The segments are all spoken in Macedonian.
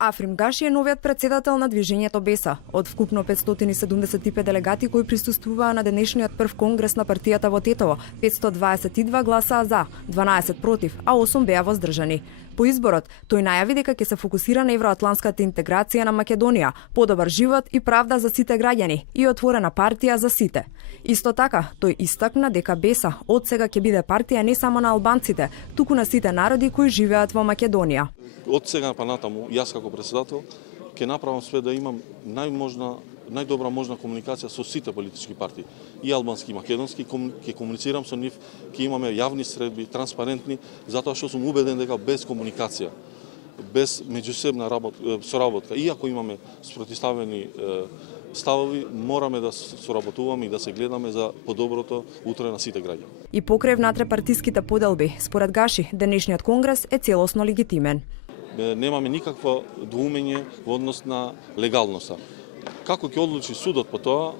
Африм Гаши е новиот председател на движењето Беса. Од вкупно 575 делегати кои присуствуваа на денешниот прв конгрес на партијата во Тетово, 522 гласаа за, 12 против, а 8 беа воздржани. По изборот, тој најави дека ќе се фокусира на евроатланската интеграција на Македонија, подобар живот и правда за сите граѓани и отворена партија за сите. Исто така, тој истакна дека Беса одсега ќе биде партија не само на албанците, туку на сите народи кои живеат во Македонија. Од сега па натаму, јас како председател, ќе направам све да имам најдобра можна комуникација со сите политички партии, и албански и македонски, ќе комуницирам со нив, ќе имаме јавни средби, транспарентни, затоа што сум убеден дека без комуникација, без меѓусебна соработка, иако имаме спротивставени ставови, мораме да соработуваме и да се гледаме за подоброто утре на сите граѓани. И покрај внатре-партиските поделби, според Гаши, денешниот конгрес е целосно легитимен. Немаме никакво двумење во однос на легалноста. Како ќе одлучи судот по тоа,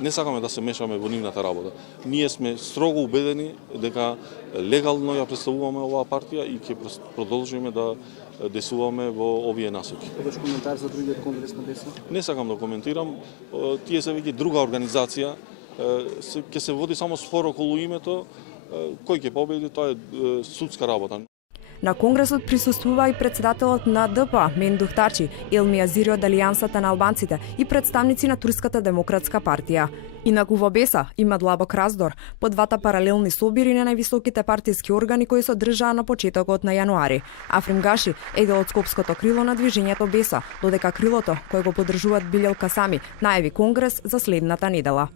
не сакаме да се мешаме во нивната работа. Ние сме строго убедени дека легално ја представуваме оваа партија и ќе продолжиме да действуваме во овие насоки. Одеш коментар за другиот конгрес на Беса? Не сакам да коментирам. Тие се веќе друга организација. Ќе се води само спор околу името. Кој ќе победи, тоа е судска работа. На конгресот присуствува и председателот на ДП Мендух Тачи, Елми Азири од Алијансата на албанците и представници на Турската демократска партија. Инаку во Беса има длабок раздор по двата паралелни собири на највисоките партиски органи кои се одржаа на почетокот на јануари. Африм Гаши е дел од скопското крило на движењето Беса, додека крилото, кое го поддржуваат Билјел Касами, најави конгрес за следната недела.